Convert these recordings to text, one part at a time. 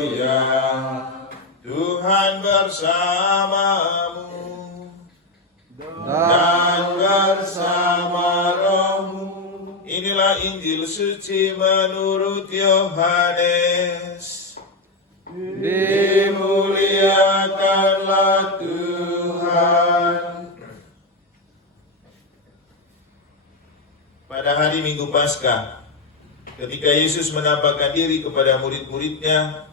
Ya Tuhan bersamamu dan bersama rohmu. Inilah Injil suci menurut Yohanes. Dimuliakanlah Tuhan. Pada hari Minggu Paskah, ketika Yesus menampakkan diri kepada murid-muridnya,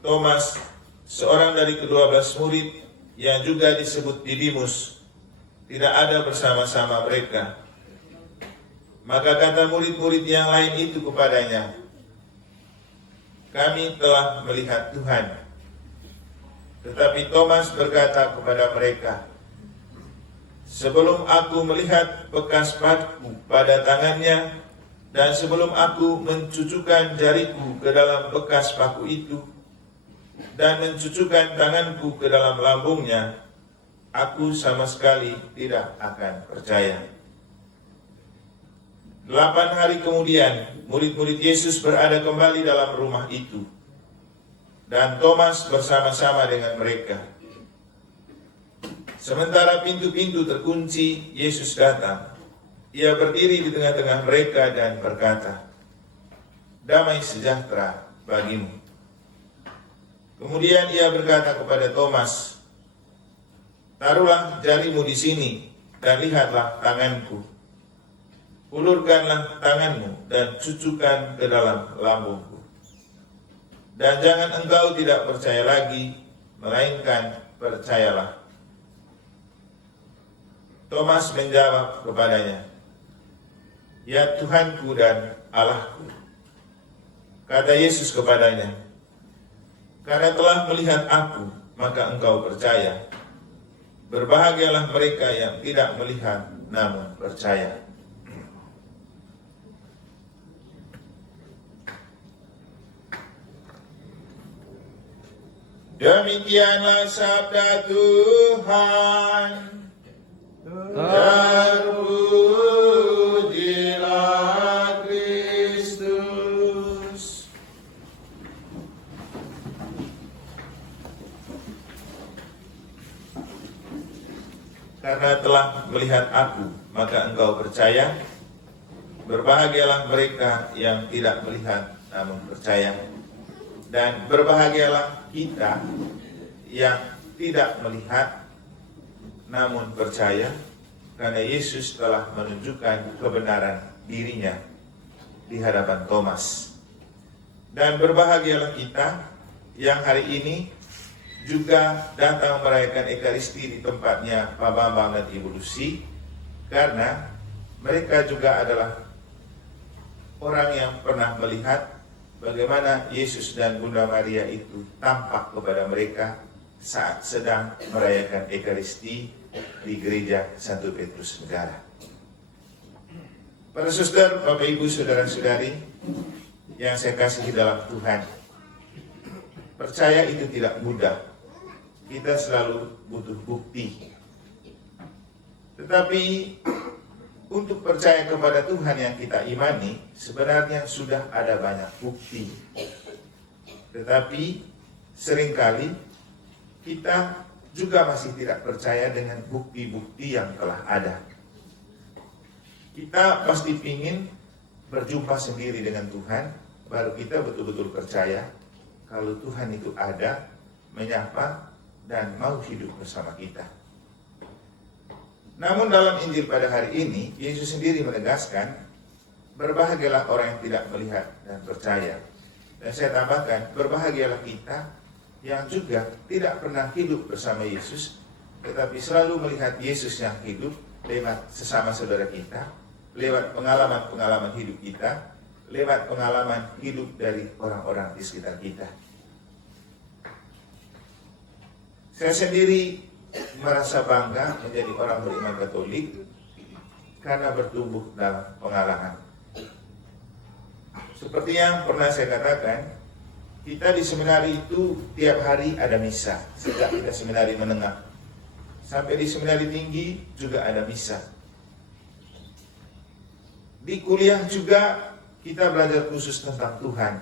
Thomas, seorang dari ke-12 murid yang juga disebut Didimus, tidak ada bersama-sama mereka. Maka kata murid-murid yang lain itu kepadanya, "Kami telah melihat Tuhan." Tetapi Thomas berkata kepada mereka, "Sebelum aku melihat bekas paku pada tangannya, dan sebelum aku mencucukkan jariku ke dalam bekas paku itu, dan mencucukkan tanganku ke dalam lambungnya, aku sama sekali tidak akan percaya." 8 hari kemudian, murid-murid Yesus berada kembali dalam rumah itu, dan Thomas bersama-sama dengan mereka. Sementara pintu-pintu terkunci, Yesus datang. Ia berdiri di tengah-tengah mereka dan berkata, "Damai sejahtera bagimu." Kemudian ia berkata kepada Thomas, "Taruhlah jarimu di sini dan lihatlah tanganku. Ulurkanlah tanganmu dan cucukkan ke dalam lambungku. Dan jangan engkau tidak percaya lagi, melainkan percayalah." Thomas menjawab kepadanya, "Ya Tuhanku dan Allahku." Kata Yesus kepadanya, "Karena telah melihat aku, maka engkau percaya. Berbahagialah mereka yang tidak melihat namun percaya." Demikianlah sabda Tuhan. Terpujilah Kristus. Karena telah melihat aku, maka engkau percaya. Berbahagialah mereka yang tidak melihat namun percaya. Dan berbahagialah kita yang tidak melihat namun percaya, karena Yesus telah menunjukkan kebenaran dirinya di hadapan Thomas. Dan berbahagialah kita yang hari ini juga datang merayakan Ekaristi di tempatnya Pak Bambang dan Ibu Lucy, karena mereka juga adalah orang yang pernah melihat bagaimana Yesus dan Bunda Maria itu tampak kepada mereka saat sedang merayakan Ekaristi di Gereja Santo Petrus Negara. Para suster, Bapak Ibu, saudara-saudari yang saya kasihi dalam Tuhan, percaya itu tidak mudah. Kita selalu butuh bukti. Tetapi untuk percaya kepada Tuhan yang kita imani, sebenarnya sudah ada banyak bukti. Tetapi seringkali kita juga masih tidak percaya dengan bukti-bukti yang telah ada. Kita pasti ingin berjumpa sendiri dengan Tuhan, baru kita betul-betul percaya kalau Tuhan itu ada, menyapa, dan mau hidup bersama kita. Namun dalam Injil pada hari ini, Yesus sendiri menegaskan, berbahagialah orang yang tidak melihat dan percaya. Dan saya tambahkan, berbahagialah kita yang juga tidak pernah hidup bersama Yesus, tetapi selalu melihat Yesus yang hidup lewat sesama saudara kita, lewat pengalaman-pengalaman hidup kita, lewat pengalaman hidup dari orang-orang di sekitar kita. Saya sendiri merasa bangga menjadi orang beriman Katolik karena bertumbuh dalam pengalaman. Seperti yang pernah saya katakan, kita di seminari itu tiap hari ada misa. Sejak kita seminari menengah sampai di seminari tinggi juga ada misa. Di kuliah juga kita belajar khusus tentang Tuhan.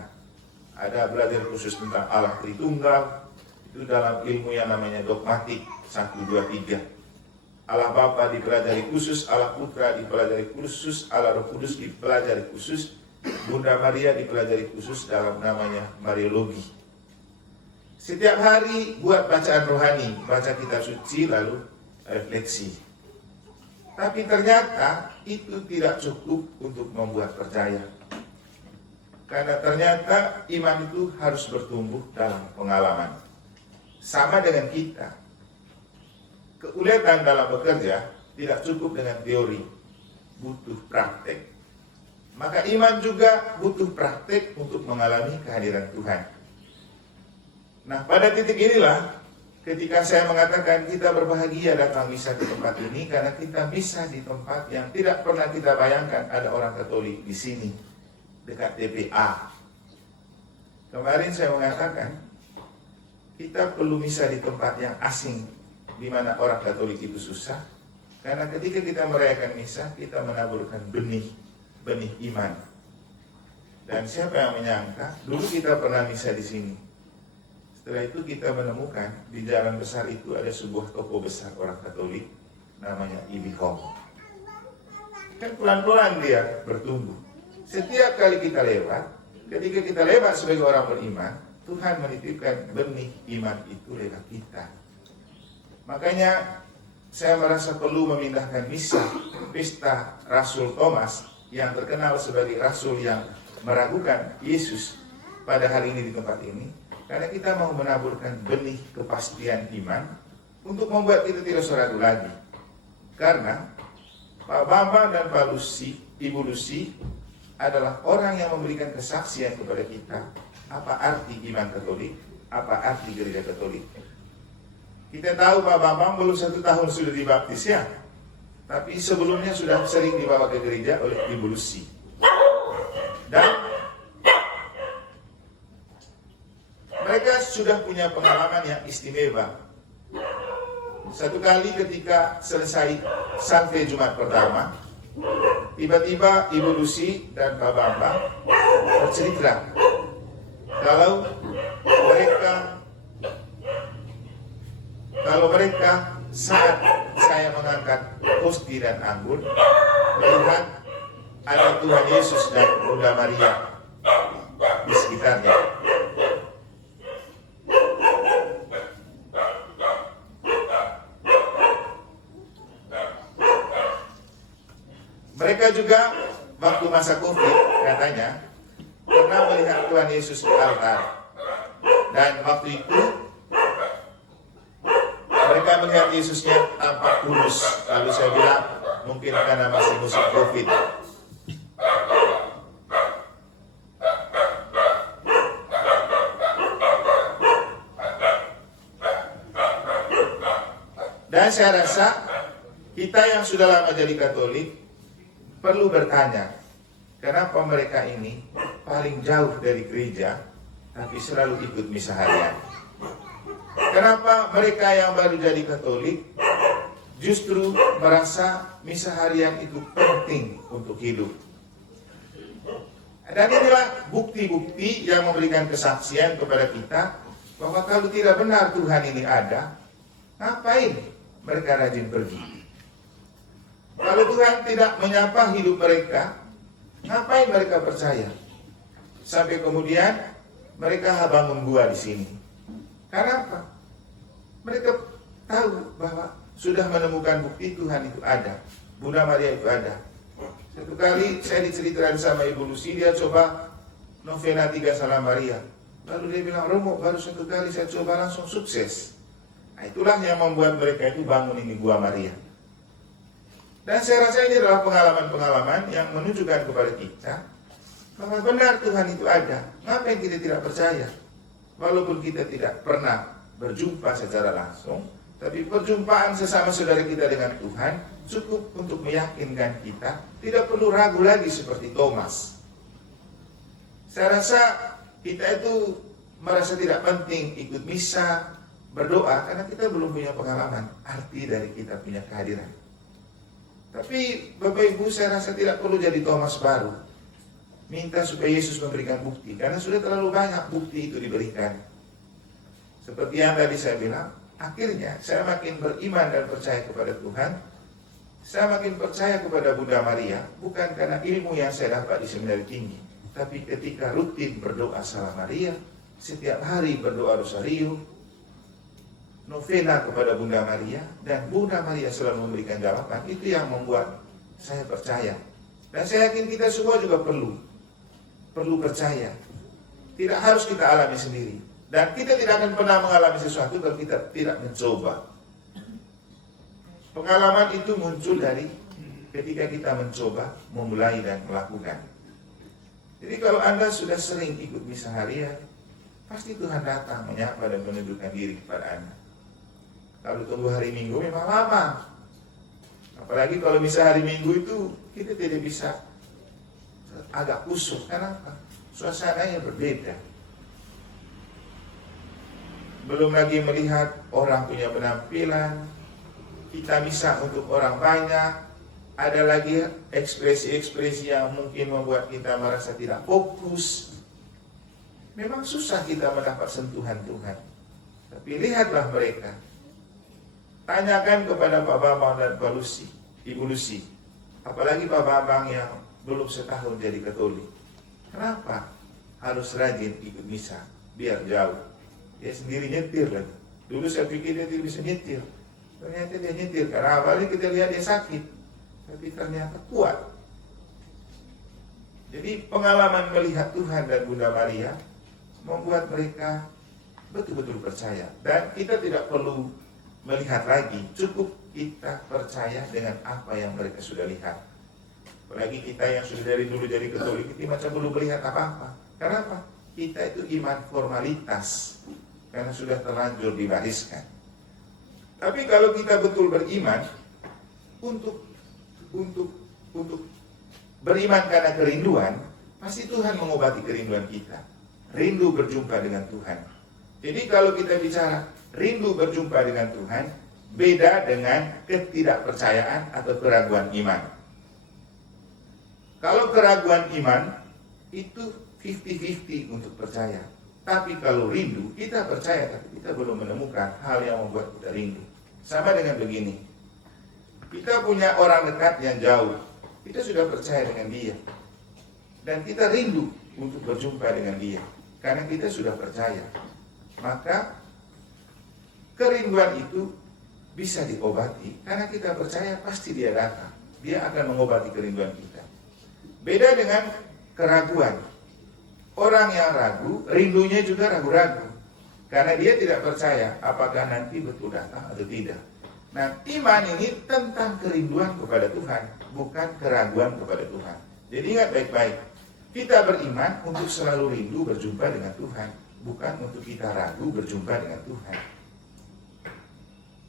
Ada belajar khusus tentang Allah Tritunggal, itu dalam ilmu yang namanya dogmatik 1, 2, 3. Allah Bapa dipelajari khusus, Allah Putra dipelajari khusus, Allah Roh Kudus dipelajari khusus, Bunda Maria dipelajari khusus dalam namanya Mariologi. Setiap hari buat bacaan rohani, baca kitab suci lalu refleksi. Tapi ternyata itu tidak cukup untuk membuat percaya. Karena ternyata iman itu harus bertumbuh dalam pengalaman. Sama dengan kita. Keuletan dalam bekerja tidak cukup dengan teori, butuh praktek. Maka iman juga butuh praktek untuk mengalami kehadiran Tuhan. Nah, pada titik inilah ketika saya mengatakan kita berbahagia datang misa ke tempat ini, karena kita misa di tempat yang tidak pernah kita bayangkan ada orang Katolik di sini, dekat TPA. Kemarin saya mengatakan kita perlu misa di tempat yang asing, di mana orang Katolik itu susah, karena ketika kita merayakan misa kita menaburkan benih iman. Dan siapa yang menyangka dulu kita pernah misa di sini. Setelah itu kita menemukan di jalan besar itu ada sebuah toko besar orang Katolik namanya Ibihom. Kan pelan-pelan dia bertumbuh. Setiap kali kita lewat, ketika kita lewat sebagai orang beriman, Tuhan menitipkan benih iman itu lewat kita. Makanya saya merasa perlu memindahkan misa pesta Rasul Thomas yang terkenal sebagai Rasul yang meragukan Yesus pada hari ini di tempat ini. Karena kita mau menaburkan benih kepastian iman untuk membuat kita tidak ragu lagi. Karena Pak Bambang dan Pak Lucy, Ibu Lucy adalah orang yang memberikan kesaksian kepada kita apa arti iman Katolik, apa arti gereja Katolik. Kita tahu Pak Bambang belum 1 tahun sudah dibaptis ya, tapi sebelumnya sudah sering dibawa ke gereja oleh Ibu Lucy. Dan mereka sudah punya pengalaman yang istimewa. Satu kali ketika selesai Santai Jumat pertama, tiba-tiba Ibu Lucy dan Pak Bambang bercerita kalau mereka saat saya mengangkat hosti dan anggur melihat ada Tuhan Yesus dan Bunda Maria di sekitarnya. Mereka juga waktu masa COVID katanya pernah melihat Tuhan Yesus di altar. Dan waktu itu mereka melihat Yesusnya tampak kurus. Lalu saya bilang mungkin karena masih musim COVID. Dan saya rasa kita yang sudah lama jadi Katolik perlu bertanya, kenapa mereka ini paling jauh dari gereja, tapi selalu ikut misa harian? Kenapa mereka yang baru jadi Katolik justru merasa misa harian itu penting untuk hidup? Dan inilah bukti-bukti yang memberikan kesaksian kepada kita bahwa kalau tidak benar Tuhan ini ada, ngapain mereka rajin pergi? Kalau Tuhan tidak menyapa hidup mereka, ngapain mereka percaya? Sampai kemudian mereka bangun gua di sini. Karena apa? Mereka tahu bahwa sudah menemukan bukti Tuhan itu ada, Bunda Maria itu ada. Satu kali saya diceritakan sama Ibu Lucy, dia coba novena 3 Salam Maria. Lalu dia bilang, Romo, baru 1 kali saya coba langsung sukses. Nah, itulah yang membuat mereka itu bangun ini gua Maria. Dan saya rasa ini adalah pengalaman-pengalaman yang menunjukkan kepada kita bahwa benar Tuhan itu ada. Ngapain kita tidak percaya? Walaupun kita tidak pernah berjumpa secara langsung, tapi perjumpaan sesama saudara kita dengan Tuhan cukup untuk meyakinkan kita. Tidak perlu ragu lagi seperti Thomas. Saya rasa kita itu merasa tidak penting ikut misa, berdoa, karena kita belum punya pengalaman arti dari kita punya kehadiran. Tapi Bapak Ibu, saya rasa tidak perlu jadi Thomas baru. minta supaya Yesus memberikan bukti, karena sudah terlalu banyak bukti itu diberikan. Seperti yang tadi saya bilang, akhirnya saya makin beriman dan percaya kepada Tuhan. Saya makin percaya kepada Bunda Maria, bukan karena ilmu yang saya dapat di seminari tinggi, tapi ketika rutin berdoa Salam Maria, setiap hari berdoa Rosario, novena kepada Bunda Maria, dan Bunda Maria selalu memberikan jawaban, itu yang membuat saya percaya. Dan saya yakin kita semua juga perlu percaya. Tidak harus kita alami sendiri. Dan kita tidak akan pernah mengalami sesuatu kalau kita tidak mencoba. Pengalaman itu muncul dari ketika kita mencoba, memulai dan melakukan. Jadi kalau Anda sudah sering ikut misa harian, pasti Tuhan datang menyapa dan menunjukkan diri kepada Anda. Kalau tunggu hari Minggu memang lama. Apalagi kalau misa hari Minggu itu kita tidak bisa agak kusuk. Kenapa? Suasananya berbeda. Belum lagi melihat orang punya penampilan, kita bisa untuk orang banyak, ada lagi ekspresi-ekspresi yang mungkin membuat kita merasa tidak fokus. Memang susah kita mendapat sentuhan Tuhan. Tapi lihatlah mereka. Tanyakan kepada Pak Bambang dan Pak Lucy, Ibu Lucy, apalagi Pak Bambang yang belum setahun jadi Katolik. Kenapa harus rajin ikut misa? Biar jauh. Dia sendiri nyetir lagi. Dulu saya pikir dia tidak bisa nyetir. Ternyata dia nyetir, karena awalnya kita lihat dia sakit, tapi ternyata kuat. Jadi pengalaman melihat Tuhan dan Bunda Maria membuat mereka betul-betul percaya. Dan kita tidak perlu melihat lagi, cukup kita percaya dengan apa yang mereka sudah lihat. Apalagi kita yang sudah dari dulu jadi Katolik, kita macam belum melihat apa-apa. Kenapa? Kita itu iman formalitas, karena sudah terlanjur diwariskan. Tapi kalau kita betul beriman, untuk beriman karena kerinduan, pasti Tuhan mengobati kerinduan kita. Rindu berjumpa dengan Tuhan. Jadi kalau kita bicara rindu berjumpa dengan Tuhan, beda dengan ketidakpercayaan atau keraguan iman. Kalau keraguan iman, itu 50-50 untuk percaya. Tapi kalau rindu, kita percaya, tapi kita belum menemukan hal yang membuat kita rindu. Sama dengan begini, kita punya orang dekat yang jauh, kita sudah percaya dengan dia, dan kita rindu untuk berjumpa dengan dia, karena kita sudah percaya. Maka kerinduan itu bisa diobati, karena kita percaya pasti dia datang, dia akan mengobati kerinduan kita. Beda dengan keraguan. Orang yang ragu, rindunya juga ragu-ragu. Karena dia tidak percaya apakah nanti betul datang atau tidak. Nah, iman ini tentang kerinduan kepada Tuhan, bukan keraguan kepada Tuhan. Jadi ingat baik-baik, kita beriman untuk selalu rindu berjumpa dengan Tuhan, bukan untuk kita ragu berjumpa dengan Tuhan.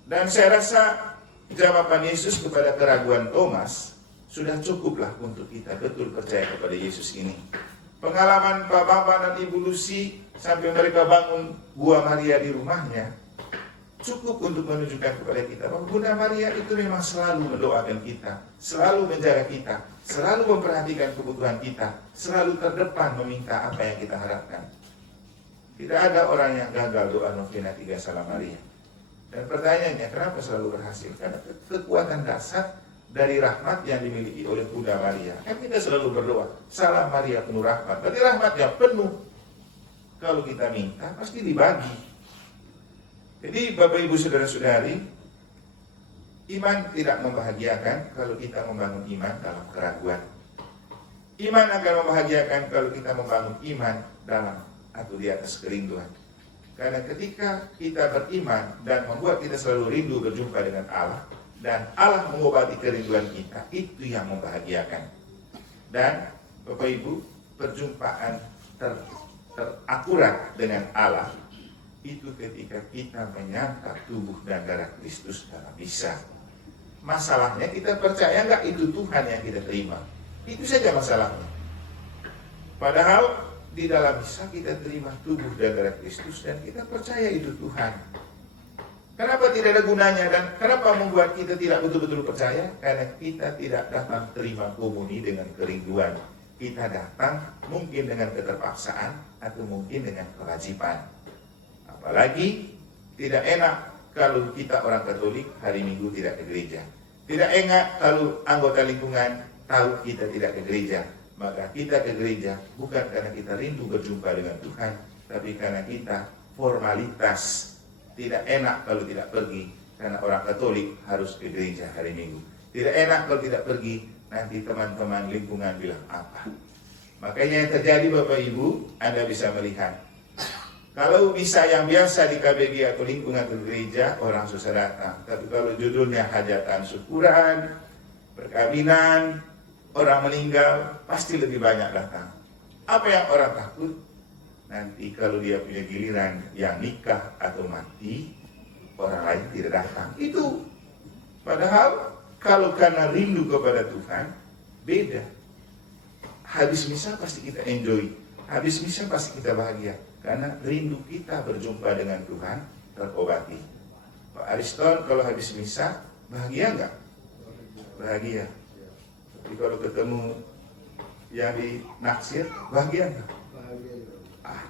Dan saya rasa jawaban Yesus kepada keraguan Thomas sudah cukuplah untuk kita betul percaya kepada Yesus ini. Pengalaman Pak Bambang dan Ibu Lucy sampai mereka bangun Gua Maria di rumahnya cukup untuk menunjukkan kepada kita bahwa Bunda Maria itu memang selalu mendoakan kita, selalu menjaga kita, selalu memperhatikan kebutuhan kita, selalu terdepan meminta apa yang kita harapkan. Tidak ada orang yang gagal doa novena 3 Salam Maria. Dan pertanyaannya, kenapa selalu berhasil? Karena kekuatan dasar dari rahmat yang dimiliki oleh Bunda Maria. Kan kita selalu berdoa, Salam Maria penuh rahmat. Berarti rahmatnya penuh. Kalau kita minta, pasti dibagi. Jadi Bapak Ibu Saudara-saudari, iman tidak membahagiakan kalau kita membangun iman dalam keraguan. Iman akan membahagiakan kalau kita membangun iman dalam atau di atas kerinduan. Karena ketika kita beriman dan membuat kita selalu rindu berjumpa dengan Allah, dan Allah mengobati kerinduan kita, itu yang membahagiakan. Dan Bapak Ibu, perjumpaan terakurat dengan Allah itu ketika kita menyantap tubuh dan darah Kristus dalam misa. Masalahnya kita percaya enggak itu Tuhan yang kita terima. Itu saja masalahnya. Padahal di dalam misa kita terima tubuh dan darah Kristus dan kita percaya itu Tuhan. Kenapa tidak ada gunanya dan kenapa membuat kita tidak betul-betul percaya? Karena kita tidak datang terima komuni dengan kerinduan. kita datang mungkin dengan keterpaksaan atau mungkin dengan kewajiban. Apalagi tidak enak kalau kita orang Katolik hari Minggu tidak ke gereja. Tidak enak kalau anggota lingkungan tahu kita tidak ke gereja. Maka kita ke gereja bukan karena kita rindu berjumpa dengan Tuhan, tapi karena kita formalitas. Tidak enak kalau tidak pergi, karena orang Katolik harus ke gereja hari Minggu. Tidak enak kalau tidak pergi, nanti teman-teman lingkungan bilang apa. Makanya yang terjadi Bapak Ibu, Anda bisa melihat. Kalau bisa yang biasa di KBG atau lingkungan ke gereja, orang susah datang. Tapi kalau judulnya hajatan syukuran, perkawinan, orang meninggal, pasti lebih banyak datang. Apa yang orang takut? Nanti kalau dia punya giliran yang nikah atau mati, orang lain tidak datang. Itu padahal kalau karena rindu kepada Tuhan, beda. Habis misa pasti kita enjoy. Habis misa pasti kita bahagia. Karena rindu kita berjumpa dengan Tuhan terobati. Pak Ariston kalau habis misa, bahagia enggak? Bahagia. Tapi kalau ketemu yang dinaksir, bahagia enggak?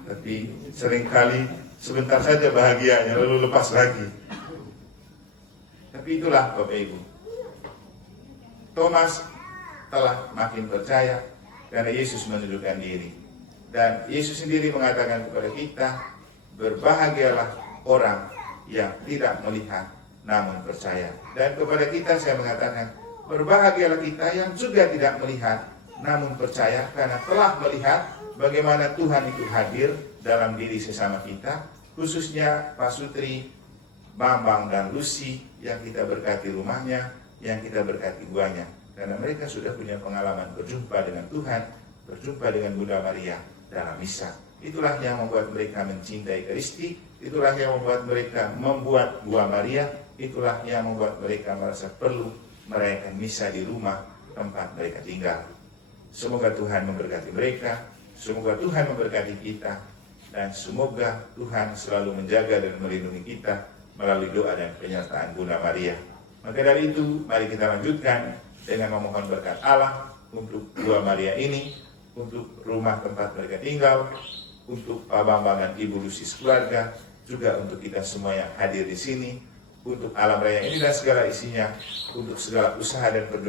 Tapi seringkali sebentar saja bahagianya, lalu lepas lagi. Tapi itulah Bapak Ibu. Thomas telah makin percaya karena Yesus menunjukkan diri. Dan Yesus sendiri mengatakan kepada kita, berbahagialah orang yang tidak melihat namun percaya. Dan kepada kita saya mengatakan, berbahagialah kita yang juga tidak melihat namun percaya, karena telah melihat bagaimana Tuhan itu hadir dalam diri sesama kita, khususnya Pak Sutri, Bambang dan Lucy yang kita berkati rumahnya, yang kita berkati guanya. Karena mereka sudah punya pengalaman berjumpa dengan Tuhan, berjumpa dengan Bunda Maria dalam misa. Itulah yang membuat mereka mencintai Kristi, itulah yang membuat mereka membuat Gua Maria, itulah yang membuat mereka merasa perlu merayakan misa di rumah tempat mereka tinggal. Semoga Tuhan memberkati mereka, semoga Tuhan memberkati kita, dan semoga Tuhan selalu menjaga dan melindungi kita melalui doa dan penyertaan Bunda Maria. Maka dari itu, mari kita lanjutkan dengan memohon berkat Allah untuk Gua Maria ini, untuk rumah tempat mereka tinggal, untuk Pak Bambang dan Ibu Lucy keluarga, juga untuk kita semua yang hadir di sini, untuk alam raya ini dan segala isinya, untuk segala usaha dan perjuangan